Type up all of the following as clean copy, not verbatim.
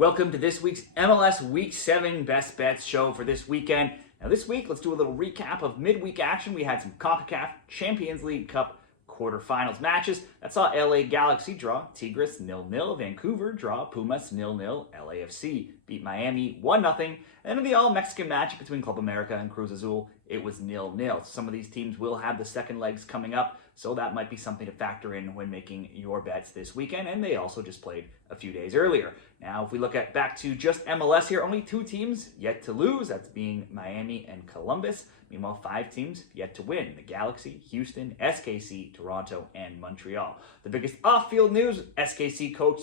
Welcome to this week's MLS Week 7 Best Bets show for this weekend. Now this week, let's do a little recap of midweek action. We had some CONCACAF Champions League Cup quarterfinals matches. That saw LA Galaxy draw Tigres 0-0, Vancouver draw Pumas 0-0, LAFC beat Miami 1-0, and in the all-Mexican match between Club America and Cruz Azul, it was 0-0. Some of these teams will have the second legs coming up, so that might be something to factor in when making your bets this weekend, and they also just played a few days earlier. Now, if we look at back to just MLS here, only 2 teams yet to lose, that's being Miami and Columbus. Meanwhile, 5 teams yet to win: the Galaxy, Houston, SKC, Toronto, and Montreal. The biggest off-field news: SKC coach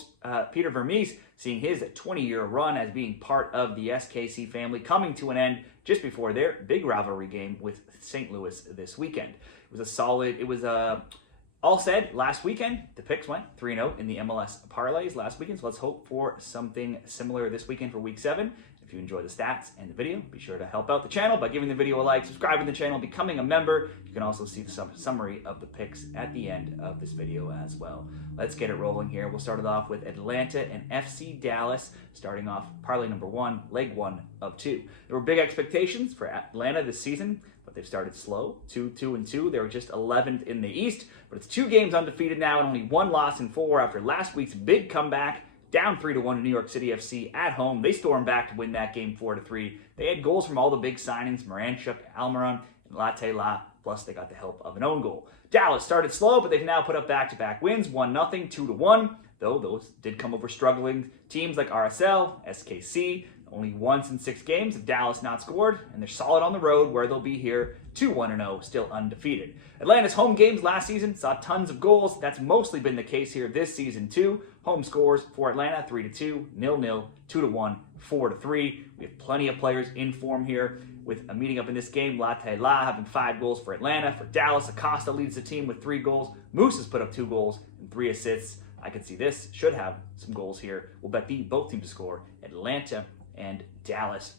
Peter Vermes seeing his 20-year run as being part of the SKC family coming to an end just before their big rivalry game with St. Louis this weekend. All said, last weekend, the picks went 3-0 in the MLS Parlays last weekend, so let's hope for something similar this weekend for Week 7. If you enjoy the stats and the video, be sure to help out the channel by giving the video a like, subscribing to the channel, becoming a member. You can also see the summary of the picks at the end of this video as well. Let's get it rolling here. We'll start it off with Atlanta and FC Dallas, starting off parlay number 1, leg 1 of 2. There were big expectations for Atlanta this season, but they've started slow, 2-2-2. They were just 11th in the East, but it's 2 games undefeated now and only 1 loss in 4 after last week's big comeback. Down 3-1 to New York City FC at home. They stormed back to win that game 4-3. They had goals from all the big signings: Moranchuk, Almiron, and La. Plus, they got the help of an own goal. Dallas started slow, but they've now put up back-to-back wins: 1-0, 2-1. Though those did come over struggling teams like RSL, SKC. Only once in 6 games have Dallas not scored, and they're solid on the road where they'll be here 2-1-0, still undefeated. Atlanta's home games last season saw tons of goals. That's mostly been the case here this season too. Home scores for Atlanta: 3-2, 0-0, 2-1, 4-3. We have plenty of players in form here with a meeting up in this game. La having 5 goals for Atlanta. For Dallas, Acosta leads the team with 3 goals. Moose has put up 2 goals and 3 assists. I can see this should have some goals here. We'll bet both teams to score: Atlanta and Dallas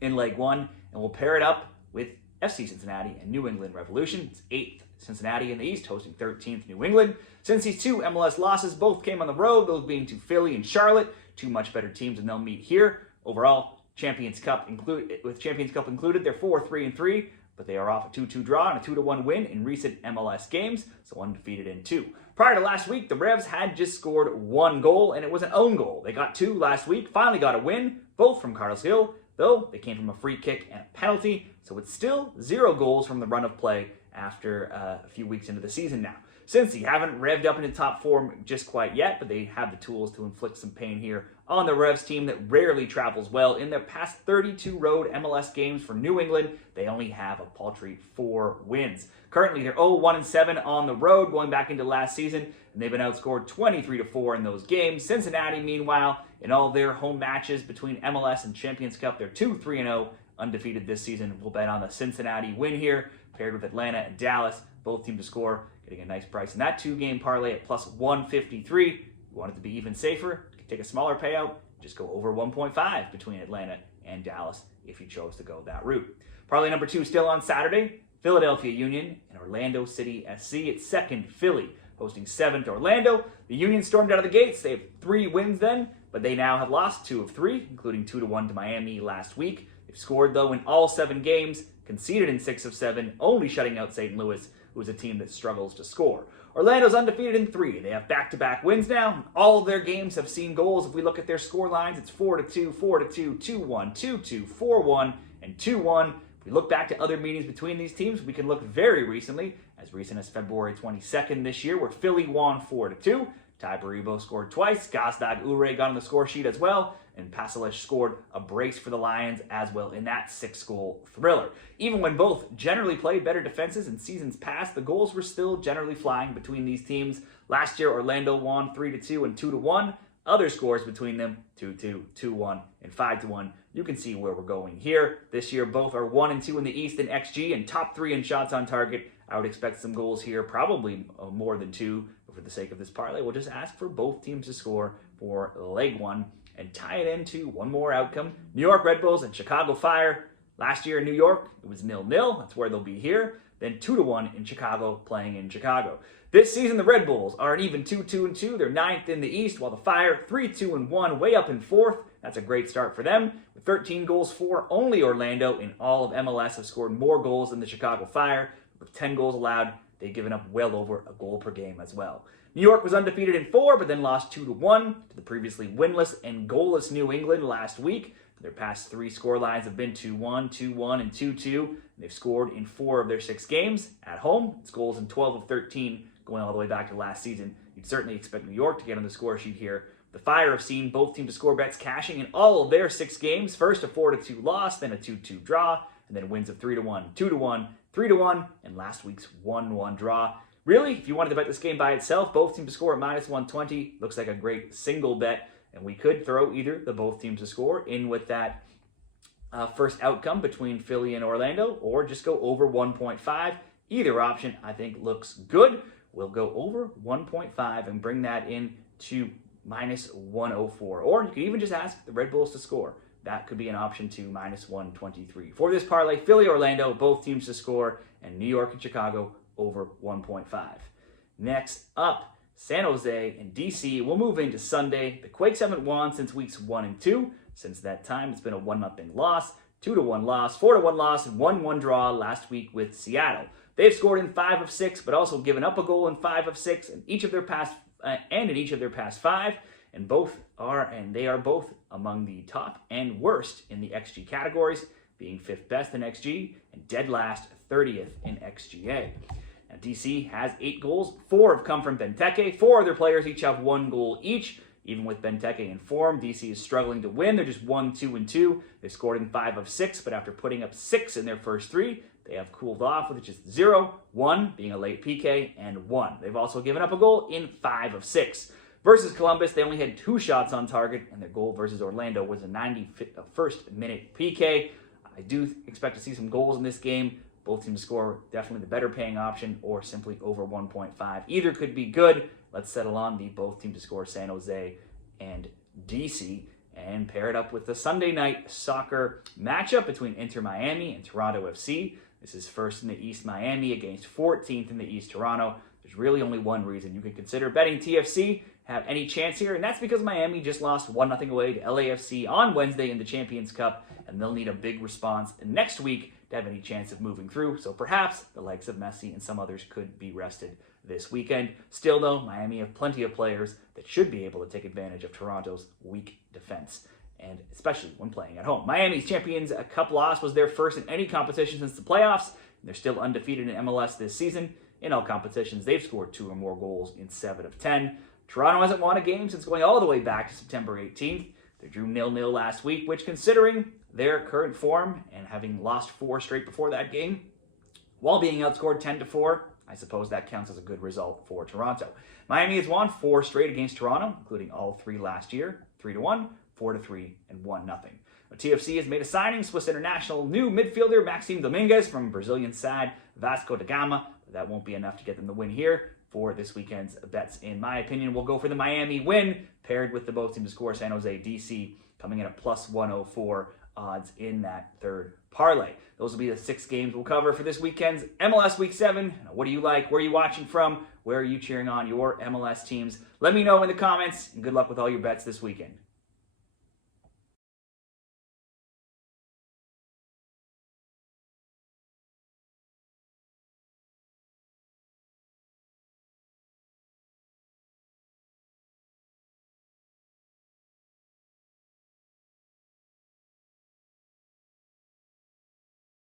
in leg 1, and we'll pair it up with FC Cincinnati and New England Revolution. It's 8th Cincinnati in the East, hosting 13th New England. Since these 2 MLS losses both came on the road, those being to Philly and Charlotte, 2 much better teams, and they'll meet here. Overall, Champions Cup included, they're 4-3-3, but they are off a 2-2 draw and a 2-1 win in recent MLS games, so undefeated in 2. Prior to last week, the Revs had just scored 1 goal, and it was an own goal. They got 2 last week, finally got a win, both from Carlos Gil, though they came from a free kick and a penalty, so it's still 0 goals from the run of play after a few weeks into the season now. Cincy haven't revved up into top form just quite yet, but they have the tools to inflict some pain here on the Revs team that rarely travels well. In their past 32 road MLS games for New England, they only have a paltry 4 wins. Currently, they're 0-1-7 on the road going back into last season, and they've been outscored 23-4 in those games. Cincinnati, meanwhile, in all their home matches between MLS and Champions Cup, they're 2-3-0, undefeated this season. We'll bet on the Cincinnati win here, paired with Atlanta and Dallas, both teams to score, getting a nice price in that 2-game parlay at plus 153. If you want it to be even safer, you can take a smaller payout, just go over 1.5 between Atlanta and Dallas if you chose to go that route. Parlay number 2 still on Saturday: Philadelphia Union and Orlando City SC. It's 2nd Philly hosting 7th Orlando. The Union stormed out of the gates. They have 3 wins then, but they now have lost 2 of 3, including 2-1 to Miami last week. They've scored, though, in all 7 games, conceded in 6 of 7, only shutting out St. Louis, who is a team that struggles to score. Orlando's undefeated in 3. They have back-to-back wins now. All of their games have seen goals. If we look at their score lines, it's 4-2, 4-2, 2-1, 2-2, 4-1, and 2-1. If we look back to other meetings between these teams, we can look very recent as February 22nd this year, where Philly won 4-2. Ty Baribo scored twice. Gazdag Ure got on the score sheet as well. And Pasalic scored a brace for the Lions as well in that 6-goal thriller. Even when both generally played better defenses in seasons past, the goals were still generally flying between these teams. Last year, Orlando won 3-2 and 2-1. Other scores between them: 2-2, 2-1, and 5-1. You can see where we're going here. This year, both are 1-2 in the East in XG and top 3 in shots on target. I would expect some goals here, probably more than 2. But for the sake of this parlay, we'll just ask for both teams to score for leg 1 and tie it into one more outcome: New York Red Bulls and Chicago Fire. Last year in New York, it was 0-0. That's where they'll be here. Then 2-1 in Chicago, playing in Chicago. This season, the Red Bulls are an even 2-2-2. They're 9th in the East, while the Fire 3-2-1, way up in 4th. That's a great start for them. With 13 goals for, only Orlando in all of MLS have scored more goals than the Chicago Fire. With 10 goals allowed, they've given up well over a goal per game as well. New York was undefeated in 4, but then lost 2-1 to the previously winless and goalless New England last week. Their past 3 scorelines have been 2-1, 2-1, and 2-2. They've scored in 4 of their 6 games. At home, it's goals in 12 of 13, going all the way back to last season. You'd certainly expect New York to get on the score sheet here. The Fire have seen both teams to score bets cashing in all of their 6 games. First a 4-2 loss, then a 2-2 draw, and then wins of 3-1, 2-1, 3-1, and last week's 1-1 draw. Really, if you wanted to bet this game by itself, both teams to score at -120 looks like a great single bet. And we could throw either the both teams to score in with that first outcome between Philly and Orlando, or just go over 1.5. Either option, I think, looks good. We'll go over 1.5 and bring that in to -104. Or you could even just ask the Red Bulls to score. That could be an option to -123. For this parlay, Philly, Orlando, both teams to score, and New York and Chicago over 1.5. Next up, San Jose and DC will move into Sunday. The Quakes haven't won since weeks 1 and 2. Since that time, it's been a 1-0 loss, 2-1 loss, 4-1 loss, and 1-1 draw last week with Seattle. They've scored in 5 of 6, but also given up a goal in 5 of 6 in each of their past 5. And they are both among the top and worst in the XG categories, being 5th best in XG and dead last 30th in XGA. Now, DC has 8 goals. 4 have come from Benteke. 4 of their players each have 1 goal each. Even with Benteke in form, DC is struggling to win. They're just 1-2-2. They scored in 5 of 6, but after putting up 6 in their first 3, they have cooled off with just 0, 1 being a late PK, and 1. They've also given up a goal in 5 of 6. Versus Columbus, they only had 2 shots on target, and their goal versus Orlando was a 91st minute PK. I do expect to see some goals in this game. Both teams score, definitely the better paying option, or simply over 1.5. Either could be good. Let's settle on the both teams to score, San Jose and DC, and pair it up with the Sunday night soccer matchup between Inter Miami and Toronto FC. This is first in the East Miami against 14th in the East Toronto. There's really only one reason you can consider betting TFC have any chance here, and that's because Miami just lost 1-0 away to LAFC on Wednesday in the Champions Cup, and they'll need a big response next week to have any chance of moving through. So perhaps the likes of Messi and some others could be rested this weekend. Still though, Miami have plenty of players that should be able to take advantage of Toronto's weak defense, and especially when playing at home. Miami's Champions Cup loss was their first in any competition since the playoffs, and they're still undefeated in MLS this season. In all competitions, they've scored 2 or more goals in 7 of 10. Toronto hasn't won a game since going all the way back to September 18th. They drew 0-0 last week, which, considering their current form and having lost 4 straight before that game, while being outscored 10-4, I suppose that counts as a good result for Toronto. Miami has won 4 straight against Toronto, including all 3 last year, 3-1, 4-3, and 1-0. TFC has made a signing, Swiss international new midfielder Maxime Dominguez from Brazilian side Vasco da Gama, but that won't be enough to get them the win here. For this weekend's bets, in my opinion, we'll go for the Miami win, paired with the both teams to score, San Jose, DC, coming in at +104 odds in that third parlay. Those will be the 6 games we'll cover for this weekend's MLS Week 7. What do you like? Where are you watching from? Where are you cheering on your MLS teams? Let me know in the comments, and good luck with all your bets this weekend.